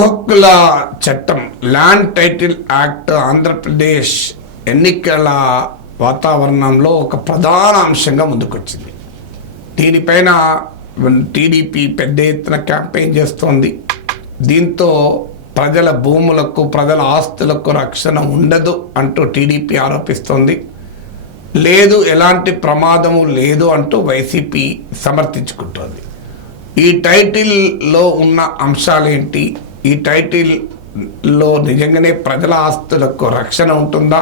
హక్కుల చట్టం land title act Andhra Pradesh ఎన్నికల వాతావరణంలో ఒక ప్రధాన అంశంగా ముందుకొచ్చింది. దీనిపైన టీడీపీ పెద్ద ఎత్తున క్యాంపెయిన్ చేస్తోంది. దీంతో ప్రజల భూములకు ప్రజల ఆస్తులకు రక్షణ ఉండదు అంటూ టీడీపీ ఆరోపిస్తోంది. లేదు ఎలాంటి ప్రమాదము లేదు అంటూ వైసీపీ సమర్థించుకుంటోంది. ఈ టైటిల్లో ఉన్న అంశాలేంటి? ఈ టైటిల్లో నిజంగానే ప్రజల ఆస్తులకు రక్షణ ఉంటుందా?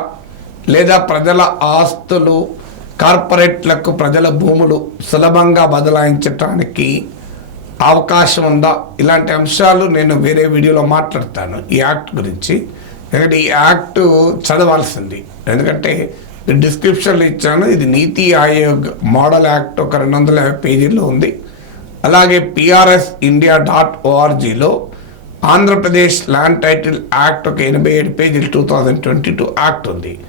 లేదా ప్రజల ఆస్తులు కార్పొరేట్లకు ప్రజల భూములు సులభంగా బదలాయించటానికి అవకాశం ఉందా? ఇలాంటి అంశాలు నేను వేరే వీడియోలో మాట్లాడతాను ఈ యాక్ట్ గురించి. ఎందుకంటే ఈ యాక్ట్ చదవాల్సింది. ఎందుకంటే డిస్క్రిప్షన్లో ఇచ్చాను ఇది నీతి ఆయోగ్ మోడల్ యాక్ట్ ఒక రెండు వందల యాభై పేజీల్లో ఉంది. అలాగే పిఆర్ఎస్ ఇండియా డాట్ ఓఆర్జీలో ఆంధ్రప్రదేశ్ ల్యాండ్ టైటిల్ యాక్ట్ ఒక ఎనభై ఏడు పేజీలు two thousand twenty two act ఉంది.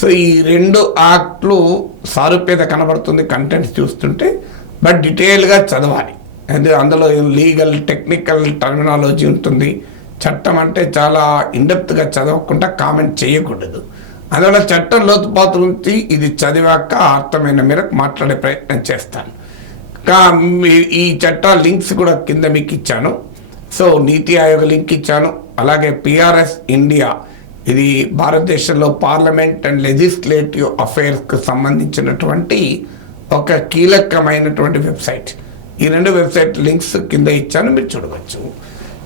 సో ఈ రెండు యాక్ట్లు సారూప్యత కనబడుతుంది కంటెంట్స్ చూస్తుంటే బట్ డీటెయిల్గా చదవాలి. అంటే అందులో లీగల్ టెక్నికల్ టర్మినాలజీ ఉంటుంది. చట్టం అంటే చాలా ఇండెప్త్గా చదవకుండా కామెంట్ చేయకూడదు. అందువల్ల చట్టం లోతుపాతు నుంచి ఇది చదివాక అర్థమైన మేరకు మాట్లాడే ప్రయత్నం చేస్తాను. కా మీ- ఈ చట్ట లింక్స్ కూడా కింద మీకు ఇచ్చాను. సో నీతి ఆయోగ్ లింక్ ఇచ్చాను. అలాగే పిఆర్ఎస్ ఇండియా ఇది భారతదేశంలో పార్లమెంట్ అండ్ లెజిస్లేటివ్ అఫైర్స్కి సంబంధించినటువంటి ఒక కీలకమైనటువంటి వెబ్సైట్. ఈ రెండు వెబ్సైట్ లింక్స్ కింద ఇచ్చాను మీరు చూడవచ్చు.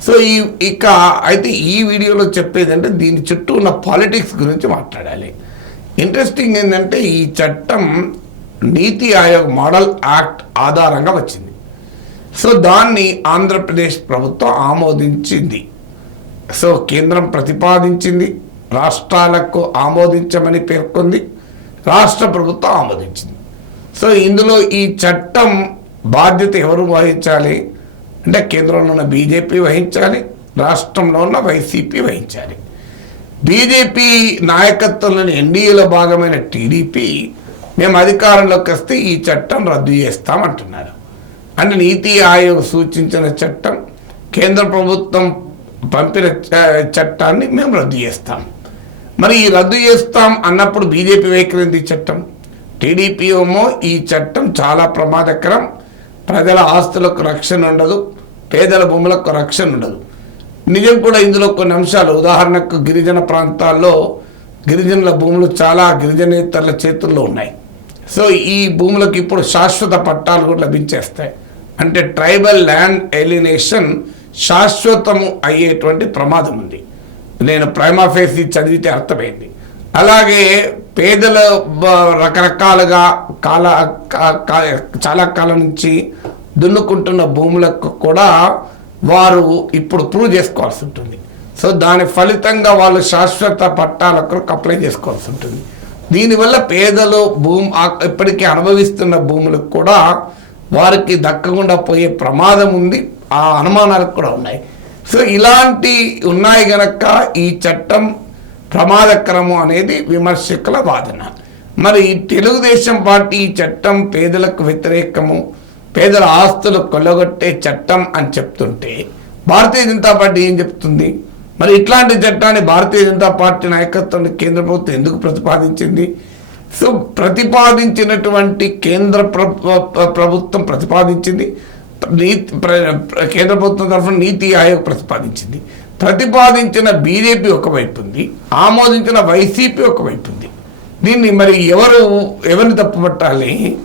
సో ఈ ఇక అయితే ఈ వీడియోలో చెప్పేది అంటే దీని చుట్టూ ఉన్న పాలిటిక్స్ గురించి మాట్లాడాలి. ఇంట్రెస్టింగ్ ఏంటంటే ఈ చట్టం నీతి ఆయోగ్ మోడల్ యాక్ట్ ఆధారంగా వచ్చింది. సో దాన్ని ఆంధ్రప్రదేశ్ ప్రభుత్వం ఆమోదించింది. సో కేంద్రం ప్రతిపాదించింది రాష్ట్రాలకు ఆమోదించమని పేర్కొంది రాష్ట్ర ప్రభుత్వం ఆమోదించింది. సో ఇందులో ఈ చట్టం బాధ్యత ఎవరు వహించాలి? అంటే కేంద్రంలో ఉన్న బీజేపీ వహించాలి రాష్ట్రంలో ఉన్న వైసీపీ వహించాలి. బీజేపీ నాయకత్వంలోని ఎన్డీఏలో భాగమైన టీడీపీ మేము అధికారంలోకి వస్తే ఈ చట్టం రద్దు చేస్తామంటున్నారు. అని నీతి ఆయోగ్ సూచించిన చట్టం కేంద్ర ప్రభుత్వం పంపిన చ- చట్టాన్ని మేము రద్దు చేస్తాం. మరి ఈ రద్దు చేస్తాం అన్నప్పుడు బీజేపీ వైఖరింది ఈ చట్టం. టీడీపీ ఏమో ఈ చట్టం చాలా ప్రమాదకరం. ప్రజల ఆస్తులకు రక్షణ ఉండదు పేదల భూములకు రక్షణ ఉండదు. నిజం కూడా ఇందులో కొన్ని అంశాలు. ఉదాహరణకు గిరిజన ప్రాంతాల్లో గిరిజనుల భూములు చాలా గిరిజనేతరుల చేతుల్లో ఉన్నాయి. సో ఈ భూములకు ఇప్పుడు శాశ్వత పట్టాలు కూడా లభించేస్తాయి. అంటే ట్రైబల్ ల్యాండ్ ఎలినేషన్ శాశ్వతము అయ్యేటువంటి ప్రమాదం ఉంది. నేను ప్రైమాఫేసి చదివితే అర్థమైంది. అలాగే పేదల రకరకాలుగా కాల కా- చాలా కాలం నుంచి దున్నుకుంటున్న భూములకు కూడా వారు ఇప్పుడు ప్రూవ్ చేసుకోవాల్సి ఉంటుంది. సో దాని ఫలితంగా వాళ్ళు శాశ్వత పట్టాలకు అప్లై చేసుకోవాల్సి ఉంటుంది. దీనివల్ల పేదలు భూమి ఇప్పటికీ అనుభవిస్తున్న భూములకు కూడా వారికి దక్కకుండా పోయే ప్రమాదం ఉంది. ఆ అనుమానాలు కూడా ఉన్నాయి. సో ఇలాంటి ఉన్నాయి గనక ఈ చట్టం ప్రమాదకరము అనేది విమర్శకుల వాదన. మరి ఈ తెలుగుదేశం పార్టీ ఈ చట్టం పేదలకు వ్యతిరేకము పేదల ఆస్తులు కొల్లగొట్టే చట్టం అని చెప్తుంటే భారతీయ జనతా పార్టీ ఏం చెప్తుంది? మరి ఇట్లాంటి చట్టాన్ని భారతీయ జనతా పార్టీ నాయకత్వం కేంద్ర ప్రభుత్వం ఎందుకు ప్రతిపాదించింది? సో ప్రతిపాదించినటువంటి కేంద్ర ప్రభుత్వం ప్రతిపాదించింది నీతి ప్ర- ప్ర- కేంద్ర ప్రభుత్వం తరఫున నీతి ఆయోగ్ ప్రతిపాదించింది. ప్రతిపాదించిన బీజేపీ ఒకవైపు ఉంది ఆమోదించిన వైసీపీ ఒకవైపు ఉంది. దీన్ని మరి ఎవరు ఎవరిని తప్పుపట్టాలి?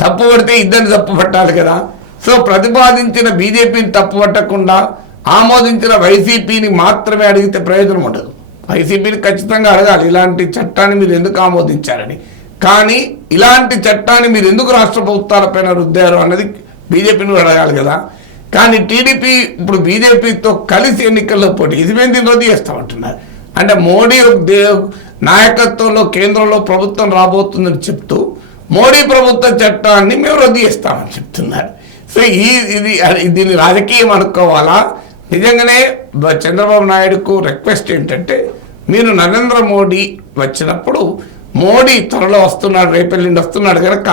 తప్పుపడితే ఇద్దరిని తప్పుపట్టాలి కదా. సో ప్రతిపాదించిన బీజేపీని తప్పుపట్టకుండా ఆమోదించిన వైసీపీని మాత్రమే అడిగితే ప్రయోజనం ఉండదు. వైసీపీని ఖచ్చితంగా అడగాలి. ఇలాంటి చట్టాన్ని మీరు ఎందుకు ఆమోదించారని? కానీ ఇలాంటి చట్టాన్ని మీరు ఎందుకు రాష్ట్ర ప్రభుత్వాలపైన రుద్దారు అన్నది బీజేపీని అడగాలి కదా. కానీ టీడీపీ ఇప్పుడు బీజేపీతో కలిసి ఎన్నికల్లో పోటీ ఇది మేము దీన్ని రద్దు చేస్తామంటున్నారు. అంటే మోడీ దే- నాయకత్వంలో కేంద్రంలో ప్రభుత్వం రాబోతుందని చెప్తూ మోడీ ప్రభుత్వ చట్టాన్ని మేము రద్దు చేస్తామని చెప్తున్నారు. సో ఈ ఇది దీన్ని రాజకీయం అనుకోవాలా? నిజంగానే చంద్రబాబు నాయుడుకు రిక్వెస్ట్ ఏంటంటే మీరు నరేంద్ర మోడీ వచ్చినప్పుడు మోడీ త్వరలో వస్తున్నాడు రేపెల్లిండి వస్తున్నాడు కనుక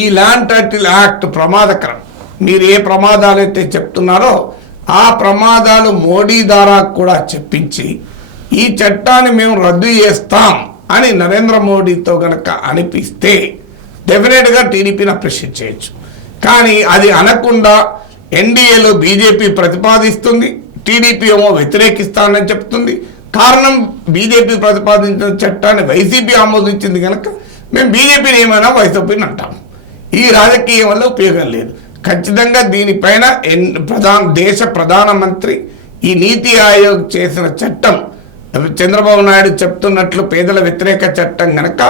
ఈ ల్యాండ్ టైటిల్ యాక్ట్ ప్రమాదకరం. మీరు ఏ ప్రమాదాలైతే చెప్తున్నారో ఆ ప్రమాదాలు మోడీ ద్వారా కూడా చెప్పించి ఈ చట్టాన్ని మేము రద్దు చేస్తాం అని నరేంద్ర మోడీతో గనక అనిపిస్తే డెఫినెట్గా టీడీపీని అప్రిషియేట్ చేయొచ్చు. కానీ అది అనకుండా ఎన్డీఏలో బీజేపీ ప్రతిపాదిస్తుంది టీడీపీ ఏమో వ్యతిరేకిస్తానని చెప్తుంది. కారణం బీజేపీ ప్రతిపాదించిన చట్టాన్ని వైసీపీ ఆమోదించింది కనుక మేము బీజేపీని ఏమైనా వైసీపీని అంటాము ఈ రాజకీయం వల్ల ఉపయోగం లేదు. ఖచ్చితంగా దీనిపైన ఎన్ ప్రధాన దేశ ప్రధానమంత్రి ఈ నీతి ఆయోగ్ చేసిన చట్టం చంద్రబాబు నాయుడు చెప్తున్నట్లు పేదల వ్యతిరేక చట్టం కనుక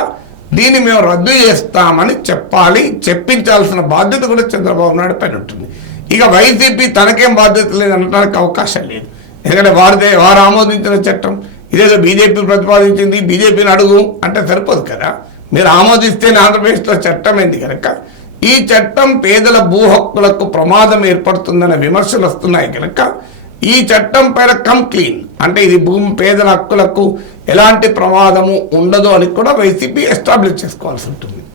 దీన్ని మేము రద్దు చేస్తామని చెప్పాలి చెప్పించాల్సిన బాధ్యత కూడా చంద్రబాబు నాయుడు పైన ఉంటుంది. ఇక వైసీపీ తనకేం బాధ్యత లేదు అనడానికి అవకాశం లేదు. ఎందుకంటే వారిదే వారు ఆమోదించిన చట్టం. ఇదేదో బీజేపీ ప్రతిపాదించింది బీజేపీని అడుగు అంటే సరిపోదు కదా. మీరు ఆమోదిస్తేనే ఆంధ్రప్రదేశ్లో చట్టం ఏంది కనుక? ఈ చట్టం పేదల భూ హక్కులకు ప్రమాదం ఏర్పడుతుందనే విమర్శలు వస్తున్నాయి కనుక ఈ చట్టం పైన కంప్లీన్ క్లీన్. అంటే ఇది భూమి పేదల హక్కులకు ఎలాంటి ప్రమాదము ఉండదు అని కూడా వైసీపీ ఎస్టాబ్లిష్ చేసుకోవాల్సి ఉంటుంది.